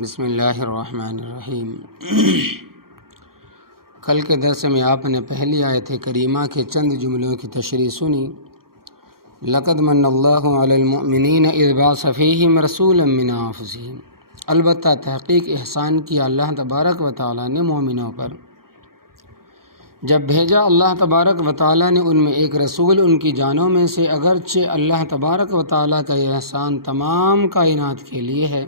بسم اللہ الرحمن الرحیم۔ کل کے درس میں آپ نے پہلی آیت کریمہ کے چند جملوں کی تشریح سنی۔ لقد من اللہ علی المؤمنین اذ بعث فیہم رسولا من انفسہم۔ البتہ تحقیق احسان کیا اللہ تبارک و تعالیٰ نے مومنوں پر جب بھیجا اللہ تبارک و تعالیٰ نے ان میں ایک رسول ان کی جانوں میں سے، اگرچہ اللہ تبارک و تعالیٰ کا یہ احسان تمام کائنات کے لیے ہے،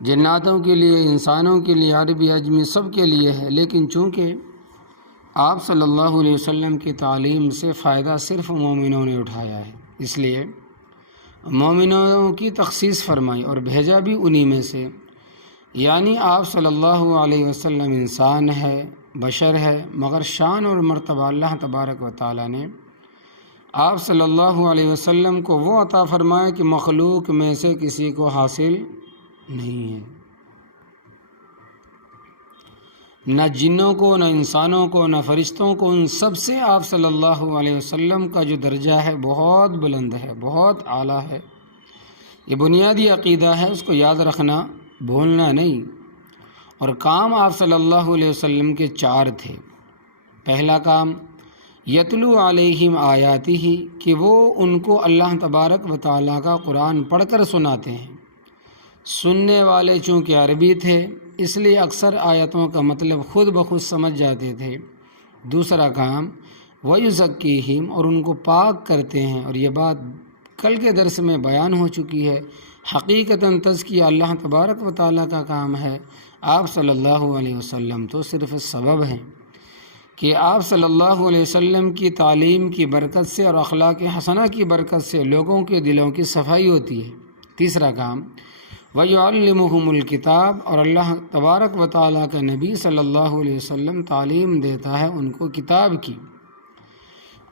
جناتوں کے لیے، انسانوں کے لیے، عربی عجمی سب کے لیے ہے، لیکن چونکہ آپ صلی اللہ علیہ وسلم کی تعلیم سے فائدہ صرف مومنوں نے اٹھایا ہے، اس لیے مومنوں کی تخصیص فرمائی اور بھیجا بھی انہی میں سے، یعنی آپ صلی اللہ علیہ وسلم انسان ہے، بشر ہے، مگر شان اور مرتبہ اللہ تبارک و تعالیٰ نے آپ صلی اللہ علیہ وسلم کو وہ عطا فرمایا کہ مخلوق میں سے کسی کو حاصل نہیں ہے، نہ جنوں کو، نہ انسانوں کو، نہ فرشتوں کو، ان سب سے آپ صلی اللہ علیہ وسلم کا جو درجہ ہے بہت بلند ہے، بہت اعلیٰ ہے۔ یہ بنیادی عقیدہ ہے، اس کو یاد رکھنا، بھولنا نہیں۔ اور کام آپ صلی اللہ علیہ وسلم کے چار تھے۔ پہلا کام یتلو علیہم آیاتہ، کہ وہ ان کو اللہ تبارک و تعالیٰ کا قرآن پڑھ کر سناتے ہیں۔ سننے والے چونکہ عربی تھے اس لیے اکثر آیتوں کا مطلب خود بخود سمجھ جاتے تھے۔ دوسرا کام ویزکیہم، اور ان کو پاک کرتے ہیں، اور یہ بات کل کے درس میں بیان ہو چکی ہے۔ حقیقتاً تزکیہ اللہ تبارک و تعالیٰ کا کام ہے، آپ صلی اللہ علیہ وسلم تو صرف سبب ہیں کہ آپ صلی اللہ علیہ وسلم کی تعلیم کی برکت سے اور اخلاق حسنہ کی برکت سے لوگوں کے دلوں کی صفائی ہوتی ہے۔ تیسرا کام وَيُعَلِّمُهُمُ الْكِتَابَ، اور اللہ تبارک و تعالیٰ کا نبی صلی اللہ علیہ وسلم تعلیم دیتا ہے ان کو کتاب کی۔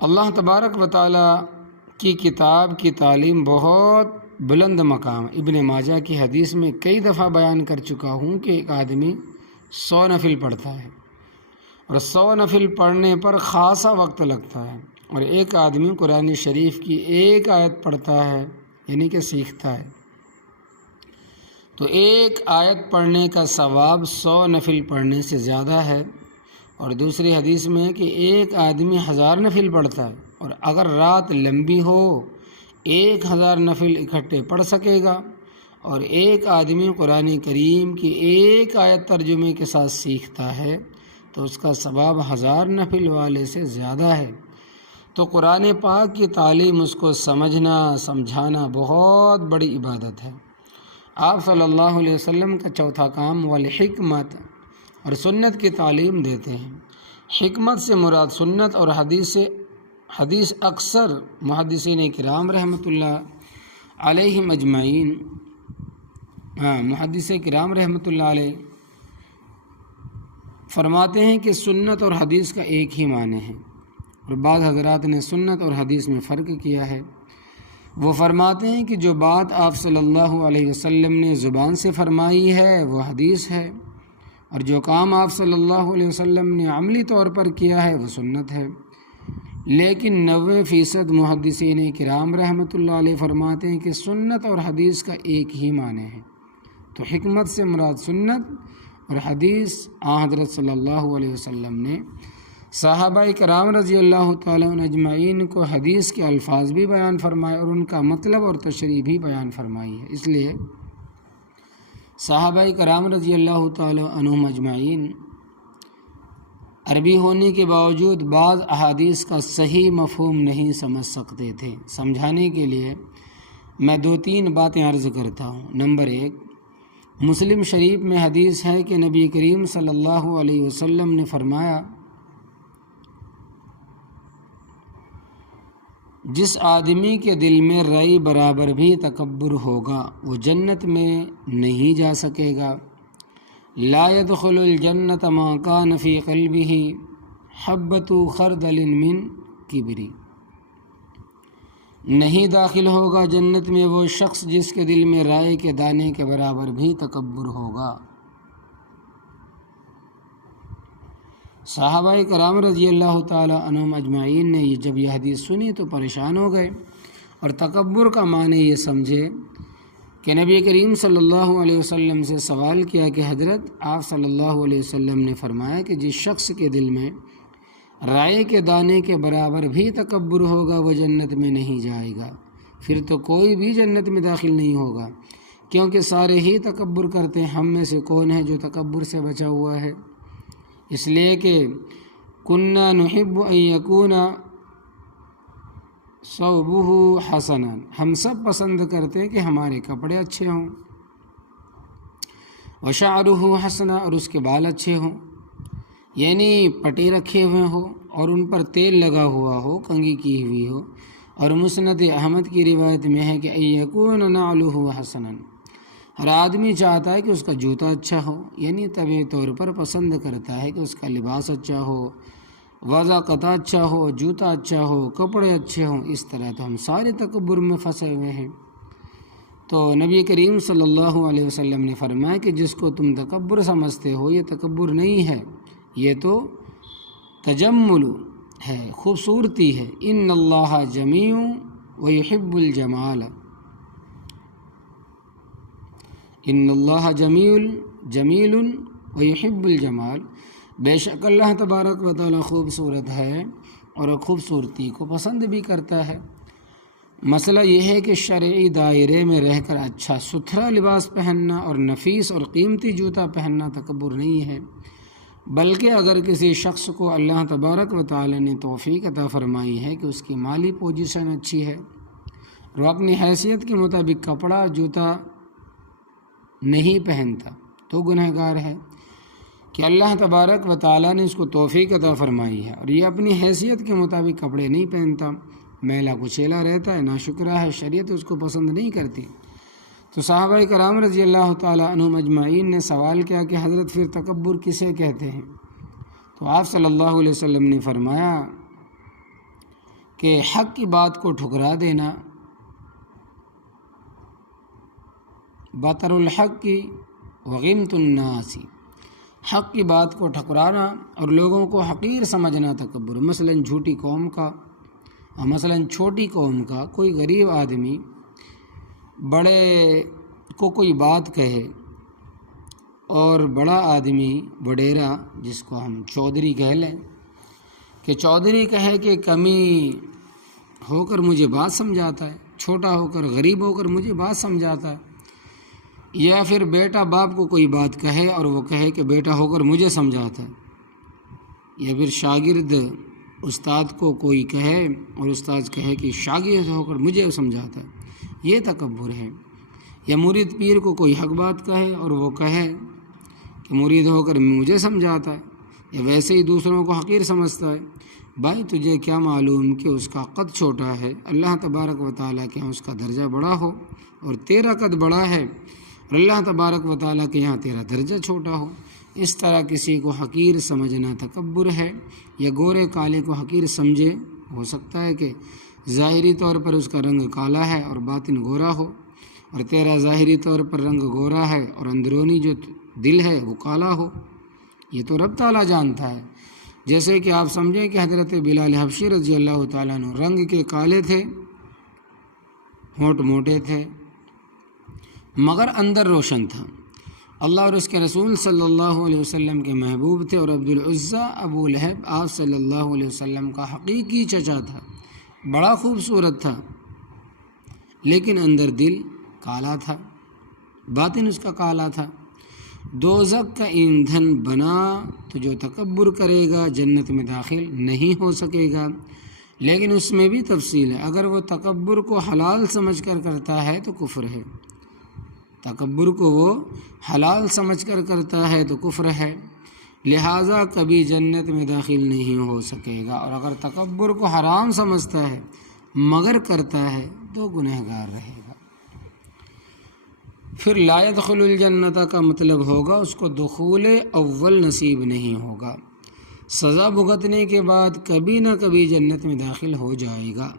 اللہ تبارک و تعالیٰ کی کتاب کی تعلیم بہت بلند مقام۔ ابن ماجہ کی حدیث میں کئی دفعہ بیان کر چکا ہوں کہ ایک آدمی 100 نفل پڑھتا ہے، اور 100 نفل پڑھنے پر خاصا وقت لگتا ہے، اور ایک آدمی قرآن شریف کی ایک آیت پڑھتا ہے، یعنی کہ سیکھتا ہے، تو ایک آیت پڑھنے کا ثواب 100 نفل پڑھنے سے زیادہ ہے۔ اور دوسری حدیث میں ہے کہ ایک آدمی 1000 نفل پڑھتا ہے، اور اگر رات لمبی ہو 1000 نفل اکٹھے پڑھ سکے گا۔ اور ایک آدمی قرآن کریم کی ایک آیت ترجمے کے ساتھ سیکھتا ہے تو اس کا ثواب 1000 نفل والے سے زیادہ ہے۔ تو قرآن پاک کی تعلیم، اس کو سمجھنا، سمجھانا بہت بڑی عبادت ہے۔ آپ صلی اللہ علیہ وسلم کا چوتھا کام والحکمت، اور سنت کی تعلیم دیتے ہیں۔ حکمت سے مراد سنت اور حدیث اکثر محدثین کرام رحمۃ اللہ علیہم اجمعین، محدث کرام رحمۃ اللہ علیہ فرماتے ہیں کہ سنت اور حدیث کا ایک ہی معنی ہے، اور بعض حضرات نے سنت اور حدیث میں فرق کیا ہے۔ وہ فرماتے ہیں کہ جو بات آپ صلی اللہ علیہ وسلم نے زبان سے فرمائی ہے وہ حدیث ہے، اور جو کام آپ صلی اللہ علیہ وسلم نے عملی طور پر کیا ہے وہ سنت ہے۔ لیکن 90% محدثین کرام رحمۃ اللہ علیہ فرماتے ہیں کہ سنت اور حدیث کا ایک ہی معنی ہے۔ تو حکمت سے مراد سنت اور حدیث، حضرت صلی اللہ علیہ وسلم نے صحابہ کرام رضی اللہ تعالیٰ عنہ اجمعین کو حدیث کے الفاظ بھی بیان فرمائے اور ان کا مطلب اور تشریح بھی بیان فرمائی ہے۔ اس لیے صحابہ کرام رضی اللہ تعالیٰ عنہم اجمعین عربی ہونے کے باوجود بعض احادیث کا صحیح مفہوم نہیں سمجھ سکتے تھے۔ سمجھانے کے لیے میں 2-3 باتیں عرض کرتا ہوں۔ نمبر 1، مسلم شریف میں حدیث ہے کہ نبی کریم صلی اللہ علیہ وسلم نے فرمایا، جس آدمی کے دل میں رئی برابر بھی تکبر ہوگا وہ جنت میں نہیں جا سکے گا۔ لا يدخل الجنت ما كان في قلبه حبة خردل من کبر، نہیں داخل ہوگا جنت میں وہ شخص جس کے دل میں رائے کے دانے کے برابر بھی تکبر ہوگا۔ صحابہ کرام رضی اللہ تعالیٰ عنہم اجمعین نے جب یہ حدیث سنی تو پریشان ہو گئے، اور تکبر کا معنی یہ سمجھے کہ نبی کریم صلی اللہ علیہ وسلم سے سوال کیا کہ حضرت آپ صلی اللہ علیہ وسلم نے فرمایا کہ جس شخص کے دل میں رائے کے دانے کے برابر بھی تکبر ہوگا وہ جنت میں نہیں جائے گا۔ پھر تو کوئی بھی جنت میں داخل نہیں ہوگا، کیونکہ سارے ہی تکبر کرتے ہیں۔ ہم میں سے کون ہے جو تکبر سے بچا ہوا ہے؟ اس لیے کہ کننا نحب ان یکون ثوبہ حسنا، ہم سب پسند کرتے ہیں کہ ہمارے کپڑے اچھے ہوں، وشعرہ حسنا، اور اس کے بال اچھے ہوں، یعنی پٹی رکھے ہوئے ہو اور ان پر تیل لگا ہوا ہو، کنگھی کی ہوئی ہو۔ اور مسند احمد کی روایت میں ہے کہ ان یکون نعلہ حسنا، ہر آدمی چاہتا ہے کہ اس کا جوتا اچھا ہو، یعنی طبعی طور پر پسند کرتا ہے کہ اس کا لباس اچھا ہو، وضاقت اچھا ہو، جوتا اچھا ہو، کپڑے اچھے ہوں۔ اس طرح تو ہم سارے تکبر میں پھنسے ہوئے ہیں۔ تو نبی کریم صلی اللہ علیہ وسلم نے فرمایا کہ جس کو تم تکبر سمجھتے ہو، یہ تکبر نہیں ہے، یہ تو تجمل ہے، خوبصورتی ہے۔ ان اللہ جمیع ویحب الجمال، ان اللہ جمیل ویحب الجمال، بے شک اللہ تبارک و تعالی خوبصورت ہے اور خوبصورتی کو پسند بھی کرتا ہے۔ مسئلہ یہ ہے کہ شرعی دائرے میں رہ کر اچھا ستھرا لباس پہننا اور نفیس اور قیمتی جوتا پہننا تکبر نہیں ہے، بلکہ اگر کسی شخص کو اللہ تبارک و تعالی نے توفیق عطا فرمائی ہے کہ اس کی مالی پوزیشن اچھی ہے اور وہ اپنی حیثیت کے مطابق کپڑا جوتا نہیں پہنتا، تو گنہگار ہے کہ اللہ تبارک و تعالیٰ نے اس کو توفیق عطا فرمائی ہے اور یہ اپنی حیثیت کے مطابق کپڑے نہیں پہنتا، میلا کچیلا رہتا ہے، ناشکرا ہے، شریعت اس کو پسند نہیں کرتی۔ تو صحابہ کرام رضی اللہ تعالیٰ عنہم اجمعین نے سوال کیا کہ حضرت پھر تکبر کسے کہتے ہیں؟ تو آپ صلی اللہ علیہ وسلم نے فرمایا کہ حق کی بات کو ٹھکرا دینا، بطر الحق کی وغمت الناس، حق کی بات کو ٹھکرانا اور لوگوں کو حقیر سمجھنا تکبر۔ مثلاً جھوٹی قوم کا اور مثلاً چھوٹی قوم کا کوئی غریب آدمی بڑے کو کوئی بات کہے اور بڑا آدمی وڈیرا، جس کو ہم چودھری کہہ لیں، کہ چودھری کہے کہ کمی ہو کر مجھے بات سمجھاتا ہے، چھوٹا ہو کر غریب ہو کر مجھے بات سمجھاتا ہے، یا پھر بیٹا باپ کو کوئی بات کہے اور وہ کہے کہ بیٹا ہو کر مجھے سمجھاتا ہے، یا پھر شاگرد استاد کو کوئی کہے اور استاد کہے کہ شاگرد ہو کر مجھے سمجھاتا ہے، یہ تکبر ہے۔ یا مرید پیر کو کوئی حق بات کہے اور وہ کہے کہ مرید ہو کر مجھے سمجھاتا ہے، یا ویسے ہی دوسروں کو حقیر سمجھتا ہے۔ بھائی تجھے کیا معلوم کہ اس کا قد چھوٹا ہے، اللہ تبارک و تعالیٰ کے یہاں اس کا درجہ بڑا ہو، اور تیرا قد بڑا ہے اور اللہ تبارک و تعالیٰ کے یہاں تیرا درجہ چھوٹا ہو۔ اس طرح کسی کو حقیر سمجھنا تکبر ہے۔ یا گورے کالے کو حقیر سمجھے، ہو سکتا ہے کہ ظاہری طور پر اس کا رنگ کالا ہے اور باطن گورا ہو، اور تیرا ظاہری طور پر رنگ گورا ہے اور اندرونی جو دل ہے وہ کالا ہو، یہ تو رب تعالیٰ جانتا ہے۔ جیسے کہ آپ سمجھیں کہ حضرت بلال حبشی رضی اللہ تعالیٰ عنہ رنگ کے کالے تھے، ہونٹ موٹے تھے، مگر اندر روشن تھا، اللہ اور اس کے رسول صلی اللہ علیہ وسلم کے محبوب تھے، اور عبدالعزیٰ ابو لہب آپ صلی اللہ علیہ وسلم کا حقیقی چچا تھا، بڑا خوبصورت تھا، لیکن اندر دل کالا تھا، باطن اس کا کالا تھا۔ دوزخ کا ایندھن بنا تو جو تکبر کرے گا جنت میں داخل نہیں ہو سکے گا، لیکن اس میں بھی تفصیل ہے۔ اگر وہ تکبر کو حلال سمجھ کر کرتا ہے تو کفر ہے، تکبر کو وہ حلال سمجھ کر کرتا ہے تو کفر ہے، لہٰذا کبھی جنت میں داخل نہیں ہو سکے گا۔ اور اگر تکبر کو حرام سمجھتا ہے مگر کرتا ہے تو گنہگار رہے گا۔ پھر لا يدخل الجنت کا مطلب ہوگا اس کو دخول اول نصیب نہیں ہوگا، سزا بھگتنے کے بعد کبھی نہ کبھی جنت میں داخل ہو جائے گا۔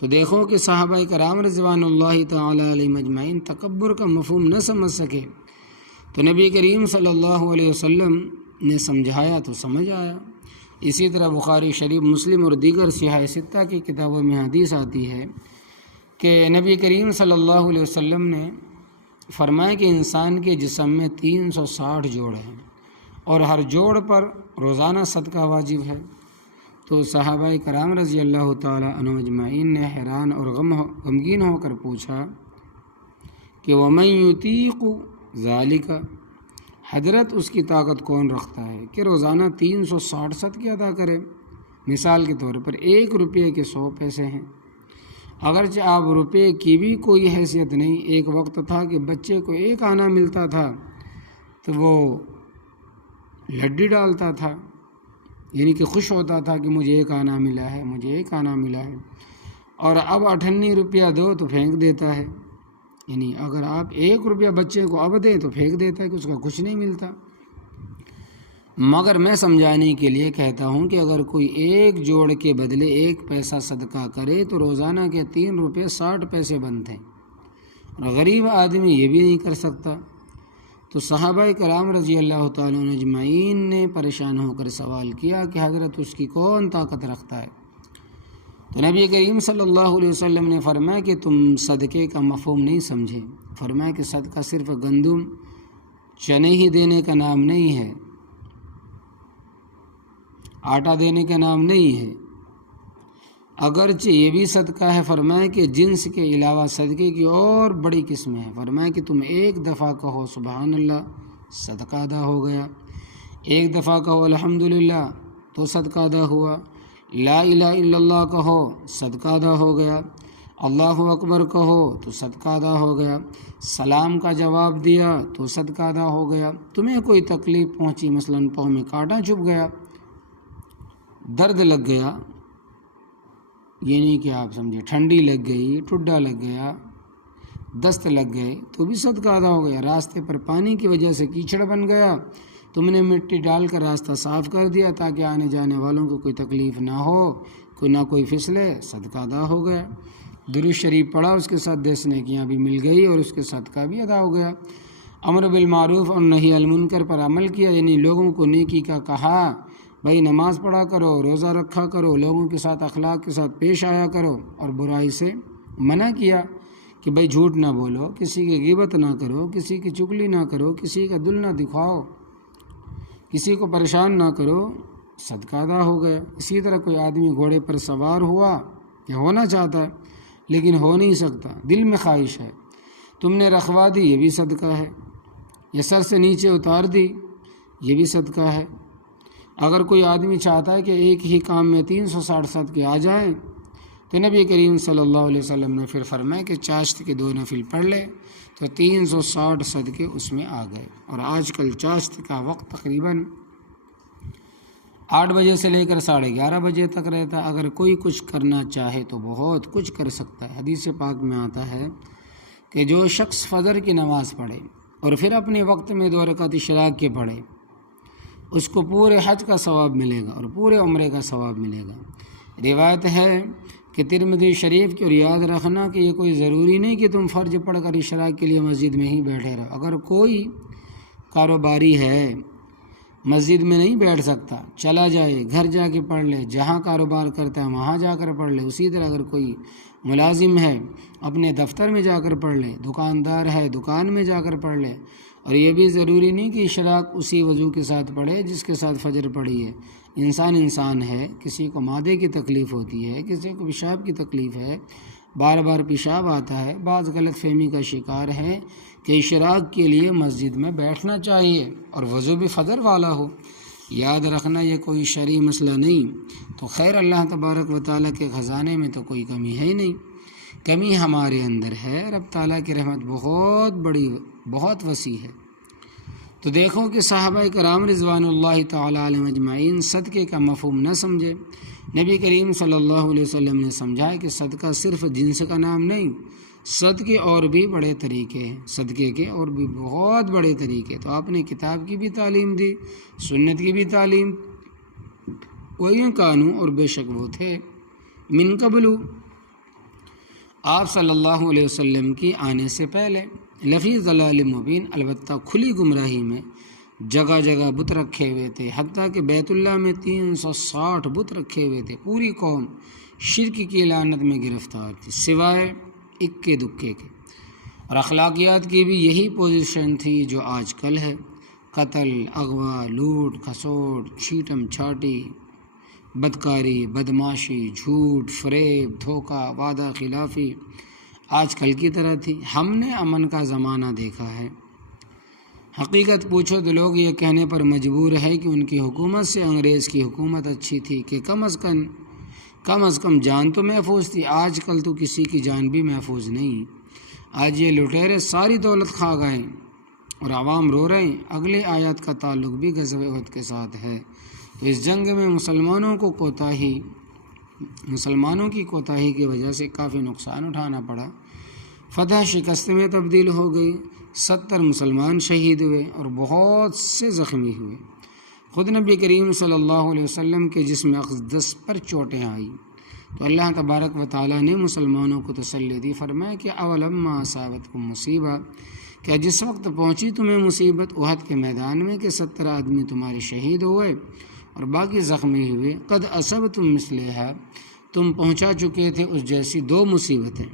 تو دیکھو کہ صحابہ کرام رضوان اللہ تعالی علیہم اجمعین تکبر کا مفہوم نہ سمجھ سکے، تو نبی کریم صلی اللہ علیہ وسلم نے سمجھایا تو سمجھ آیا۔ اسی طرح بخاری شریف، مسلم اور دیگر صحاح ستہ کی کتابوں میں حدیث آتی ہے کہ نبی کریم صلی اللہ علیہ وسلم نے فرمایا کہ انسان کے جسم میں 360 جوڑ ہیں اور ہر جوڑ پر روزانہ صدقہ واجب ہے۔ تو صحابہ کرام رضی اللہ تعالی عنہم اجمعین نے حیران اور غمگین ہو کر پوچھا کہ وَمَن یُطِیقُ ذَلِکَ، حضرت اس کی طاقت کون رکھتا ہے کہ روزانہ 360 صدقے ادا کرے؟ مثال کے طور پر 1 روپے کے 100 پیسے ہیں، اگرچہ آپ روپے کی بھی کوئی حیثیت نہیں، ایک وقت تھا کہ بچے کو 1 آنا ملتا تھا تو وہ لڈی ڈالتا تھا، یعنی کہ خوش ہوتا تھا کہ مجھے 1 آنا ملا ہے، مجھے 1 آنا ملا ہے، اور اب 98 روپیہ دو تو پھینک دیتا ہے۔ یعنی اگر آپ 1 روپیہ بچے کو اب دیں تو پھینک دیتا ہے کہ اس کا کچھ نہیں ملتا۔ مگر میں سمجھانے کے لیے کہتا ہوں کہ اگر کوئی 1 جوڑ کے بدلے 1 پیسہ صدقہ کرے تو روزانہ کے 3 روپے 60 پیسے بنتے ہیں، اور غریب آدمی یہ بھی نہیں کر سکتا۔ تو صحابہ کرام رضی اللہ تعالیٰ عنہ اجمعین نے پریشان ہو کر سوال کیا کہ حضرت اس کی کون طاقت رکھتا ہے؟ تو نبی کریم صلی اللہ علیہ وسلم نے فرمایا کہ تم صدقے کا مفہوم نہیں سمجھے۔ فرمایا کہ صدقہ صرف گندم چنے ہی دینے کا نام نہیں ہے، آٹا دینے کا نام نہیں ہے، اگرچہ یہ بھی صدقہ ہے۔ فرمایا کہ جنس کے علاوہ صدقے کی اور بڑی قسمیں ہیں۔ فرمایا کہ تم 1 دفعہ کہو سبحان اللہ، صدقہ ادا ہو گیا، 1 دفعہ کہو الحمدللہ تو صدقہ ادا ہوا، لا الہ الا اللہ کہو صدقہ ادا ہو گیا، اللہ اکبر کہو تو صدقہ ادا ہو گیا، سلام کا جواب دیا تو صدقہ ادا ہو گیا۔ تمہیں کوئی تکلیف پہنچی، مثلا پاؤں میں کانٹا چبھ گیا، درد لگ گیا، یعنی کہ آپ سمجھے ٹھنڈی لگ گئی، ٹھڈا لگ گیا، دست لگ گئے تو بھی صدقہ ادا ہو گیا۔ راستے پر پانی کی وجہ سے کیچڑ بن گیا، تم نے مٹی ڈال کر راستہ صاف کر دیا تاکہ آنے جانے والوں کو کوئی تکلیف نہ ہو، نہ کوئی پھسلے، صدقہ ادا ہو گیا۔ درود شریف پڑھا، اس کے ساتھ 10 نیکیاں بھی مل گئی اور اس کے صدقہ بھی ادا ہو گیا۔ امر بالمعروف اور نہی عن المنکر پر عمل کیا، یعنی لوگوں کو نیکی کا کہا، بھائی نماز پڑھا کرو، روزہ رکھا کرو، لوگوں کے ساتھ اخلاق کے ساتھ پیش آیا کرو، اور برائی سے منع کیا کہ بھائی جھوٹ نہ بولو، کسی کی غیبت نہ کرو، کسی کی چغلی نہ کرو، کسی کا دل نہ دکھاؤ، کسی کو پریشان نہ کرو، صدقہ ادا ہو گیا۔ اسی طرح کوئی آدمی گھوڑے پر سوار ہوا یا ہونا چاہتا ہے لیکن ہو نہیں سکتا، دل میں خواہش ہے، تم نے رکھوا دی، یہ بھی صدقہ ہے، یا سر سے نیچے اتار دی، یہ بھی صدقہ ہے۔ اگر کوئی آدمی چاہتا ہے کہ ایک ہی کام میں 360 صدقے آ جائیں تو نبی کریم صلی اللہ علیہ وسلم نے پھر فرمایا کہ چاشت کے 2 نفل پڑھ لے تو 360 صدقے اس میں آ گئے۔ اور آج کل چاشت کا وقت تقریباً 8 بجے سے لے کر 11:30 بجے تک رہتا ہے۔ اگر کوئی کچھ کرنا چاہے تو بہت کچھ کر سکتا ہے۔ حدیث پاک میں آتا ہے کہ جو شخص فجر کی نماز پڑھے اور پھر اپنے وقت میں 2 رکعت اشراق کے پڑھے، اس کو پورے حج کا ثواب ملے گا اور پورے عمرے کا ثواب ملے گا۔ روایت ہے کہ ترمذی شریف کی، اور یاد رکھنا کہ یہ کوئی ضروری نہیں کہ تم فرض پڑھ کر اشراق کے لیے مسجد میں ہی بیٹھے رہو۔ اگر کوئی کاروباری ہے مسجد میں نہیں بیٹھ سکتا، چلا جائے گھر جا کے پڑھ لے، جہاں کاروبار کرتا ہے وہاں جا کر پڑھ لے۔ اسی طرح اگر کوئی ملازم ہے اپنے دفتر میں جا کر پڑھ لے، دکاندار ہے دکان میں جا کر پڑھ لے۔ اور یہ بھی ضروری نہیں کہ اشراق اسی وضو کے ساتھ پڑھے جس کے ساتھ فجر پڑھی ہے۔ انسان ہے، کسی کو معدے کی تکلیف ہوتی ہے، کسی کو پیشاب کی تکلیف ہے، بار بار پیشاب آتا ہے، بعض غلط فہمی کا شکار ہے کہ اشراق کے لیے مسجد میں بیٹھنا چاہیے اور وضو بھی فجر والا ہو۔ یاد رکھنا یہ کوئی شرعی مسئلہ نہیں، تو خیر اللہ تبارک و تعالیٰ کے خزانے میں تو کوئی کمی ہے ہی نہیں، کمی ہمارے اندر ہے۔ رب تعالیٰ کی رحمت بہت بڑی، بہت وسیع ہے۔ تو دیکھو کہ صحابہ کرام رضوان اللہ تعالیٰ علیہم اجمعین صدقے کا مفہوم نہ سمجھے۔ نبی کریم صلی اللہ علیہ وسلم نے سمجھایا کہ صدقہ صرف جنس کا نام نہیں، صدقے اور بھی بڑے طریقے ہیں، صدقے کے اور بھی بہت بڑے طریقے۔ تو آپ نے کتاب کی بھی تعلیم دی، سنت کی بھی تعلیم، وہی قانون، اور بے شک وہ تھے من قبل، آپ صلی اللہ علیہ وسلم کی آنے سے پہلے، لفی ضلال مبین، البتہ کھلی گمراہی میں، جگہ جگہ بت رکھے ہوئے تھے، حتیٰ کہ بیت اللہ میں 360 بت رکھے ہوئے تھے۔ پوری قوم شرک کی لعنت میں گرفتار تھی، سوائے اکے دکے کے۔ اور اخلاقیات کی بھی یہی پوزیشن تھی جو آج کل ہے، قتل، اغوا، لوٹ کھسوٹ، چھیٹم چھاٹی، بدکاری، بدماشی، جھوٹ، فریب، دھوکہ، وعدہ خلافی آج کل کی طرح تھی۔ ہم نے امن کا زمانہ دیکھا ہے۔ حقیقت پوچھو تو لوگ یہ کہنے پر مجبور ہے کہ ان کی حکومت سے انگریز کی حکومت اچھی تھی، کہ کم از کم جان تو محفوظ تھی۔ آج کل تو کسی کی جان بھی محفوظ نہیں۔ آج یہ لٹیرے ساری دولت کھا گئے اور عوام رو رہے ہیں۔ اگلے آیات کا تعلق بھی غزوہ احد کے ساتھ ہے۔ تو اس جنگ میں مسلمانوں کی کوتاہی کی وجہ سے کافی نقصان اٹھانا پڑا۔ فتح شکست میں تبدیل ہو گئی، 70 مسلمان شہید ہوئے اور بہت سے زخمی ہوئے۔ خود نبی کریم صلی اللہ علیہ وسلم کے جسم اقدس پر چوٹیں آئیں تو اللہ تبارک و تعالیٰ نے مسلمانوں کو تسلی دی، فرمایا کہ اولما اصابتکم مصیبہ، کیا جس وقت پہنچی تمہیں مصیبت احد کے میدان میں کہ 70 آدمی تمہارے شہید ہوئے اور باقی زخمی ہوئے، قد اصبتم مثلھا، تم پہنچا چکے تھے اس جیسی 2 مصیبتیں۔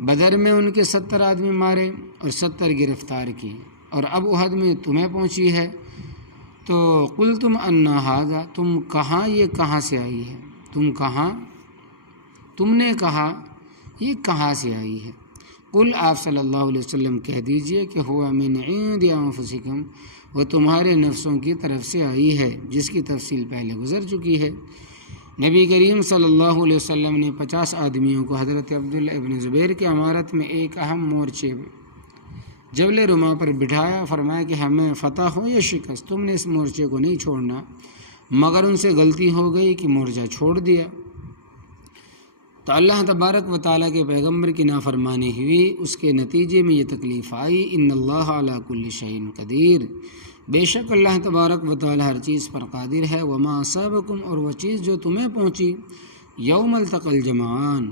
بدر میں ان کے 70 آدمی مارے اور 70 گرفتار کیے، اور اب احد میں تمہیں پہنچی ہے۔ تو قلتم انا ھذا، تم کہاں، یہ کہاں سے آئی ہے؟ تم نے کہا یہ کہاں سے آئی ہے؟ قل، آپ صلی اللہ علیہ وسلم کہہ دیجئے کہ ہوا من عند انفسکم، وہ تمہارے نفسوں کی طرف سے آئی ہے، جس کی تفصیل پہلے گزر چکی ہے۔ نبی کریم صلی اللہ علیہ وسلم نے 50 آدمیوں کو حضرت عبداللہ ابن زبیر کی عمارت میں ایک اہم مورچے جبل رما پر بٹھایا، فرمایا کہ ہمیں فتح ہو یا شکست، تم نے اس مورچے کو نہیں چھوڑنا۔ مگر ان سے غلطی ہو گئی کہ مورچہ چھوڑ دیا، تو اللہ تبارک و تعالیٰ کے پیغمبر کی نافرمانی ہوئی، اس کے نتیجے میں یہ تکلیف آئی۔ ان اللہ علی کل شیء قدیر، بے شک اللہ تبارک و تعالیٰ ہر چیز پر قادر ہے۔ وما اصابکم، اور وہ چیز جو تمہیں پہنچی، یوم التقى الجمعان،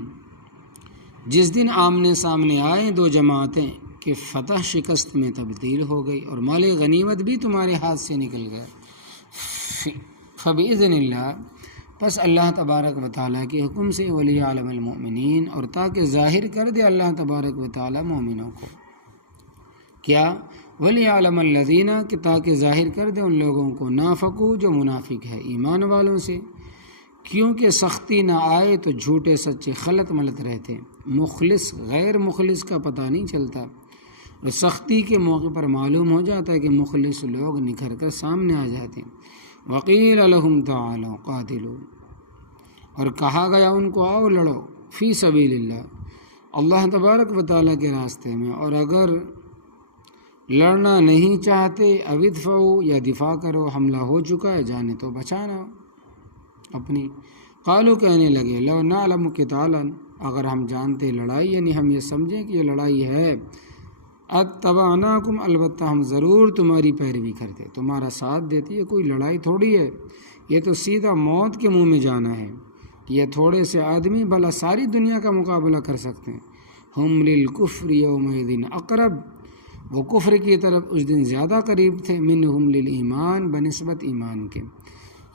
جس دن آمنے سامنے آئے 2 جماعتیں، کہ فتح شکست میں تبدیل ہو گئی اور مال غنیمت بھی تمہارے ہاتھ سے نکل گیا۔ فبإذن اللہ، پس اللہ تبارک و تعالیٰ کے حکم سے، ولیعلم المؤمنین، اور تاکہ ظاہر کر دے اللہ تبارک و تعالیٰ مومنوں کو۔ کیا؟ ولیعلم الذین، کہ تاکہ ظاہر کر دے ان لوگوں کو، نافقوا، جو منافق ہے ایمان والوں سے، کیونکہ سختی نہ آئے تو جھوٹے سچے خلط ملت رہتے، مخلص غیر مخلص کا پتہ نہیں چلتا، اور سختی کے موقع پر معلوم ہو جاتا ہے کہ مخلص لوگ نکھر کر سامنے آ جاتے ہیں۔ وقیل لہم تعالوا قاتلوا، اور کہا گیا ان کو آؤ لڑو، فی سبیل اللہ، اللہ تبارک و تعالیٰ کے راستے میں، اور اگر لڑنا نہیں چاہتے، او ادفعوا، یا دفاع کرو، حملہ ہو چکا ہے، جانے تو بچانا اپنی۔ قالوا، کہنے لگے، لو نعلم قتالا، اگر ہم جانتے لڑائی، یعنی ہم یہ سمجھیں کہ یہ لڑائی ہے، اتبعناکم، البتہ ہم ضرور تمہاری پیروی کرتے، تمہارا ساتھ دیتے۔ یہ کوئی لڑائی تھوڑی ہے، یہ تو سیدھا موت کے منہ میں جانا ہے۔ یہ تھوڑے سے آدمی بھلا ساری دنیا کا مقابلہ کر سکتے ہیں۔ ہم للکفر یومئذ اقرب، وہ کفر کی طرف اس دن زیادہ قریب تھے، منہم للایمان، بنسبت ایمان کے،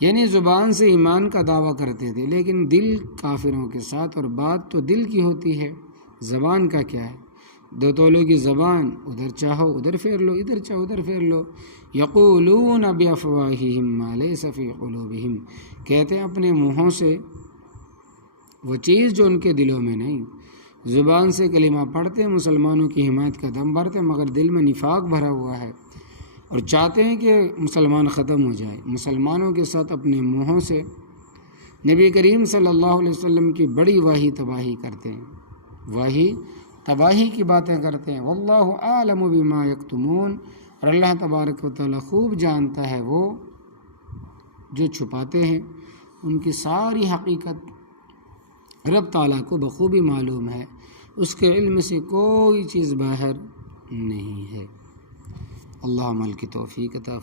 یعنی زبان سے ایمان کا دعویٰ کرتے تھے لیکن دل کافروں کے ساتھ، اور بات تو دل کی ہوتی ہے، زبان کا کیا ہے؟ 2 تولوں کی زبان، ادھر چاہو ادھر پھیر لو، ادھر چاہو ادھر پھیر لو۔ یقولون بافواہہم ما لیس فی قلوبہم، کہتے ہیں اپنے منہوں سے وہ چیز جو ان کے دلوں میں نہیں۔ زبان سے کلمہ پڑھتے ہیں، مسلمانوں کی حمایت کا دم بھرتے ہیں، مگر دل میں نفاق بھرا ہوا ہے، اور چاہتے ہیں کہ مسلمان ختم ہو جائے۔ مسلمانوں کے ساتھ اپنے منہوں سے نبی کریم صلی اللہ علیہ وسلم کی بڑی واہی تباہی کرتے ہیں، واہی تباہی کی باتیں کرتے ہیں۔ واللہ اعلم بما یکتمون، اور اللہ تبارک و تعالیٰ خوب جانتا ہے وہ جو چھپاتے ہیں، ان کی ساری حقیقت رب تعالیٰ کو بخوبی معلوم ہے، اس کے علم سے کوئی چیز باہر نہیں ہے۔ اللہ عمل کی توفیق عطا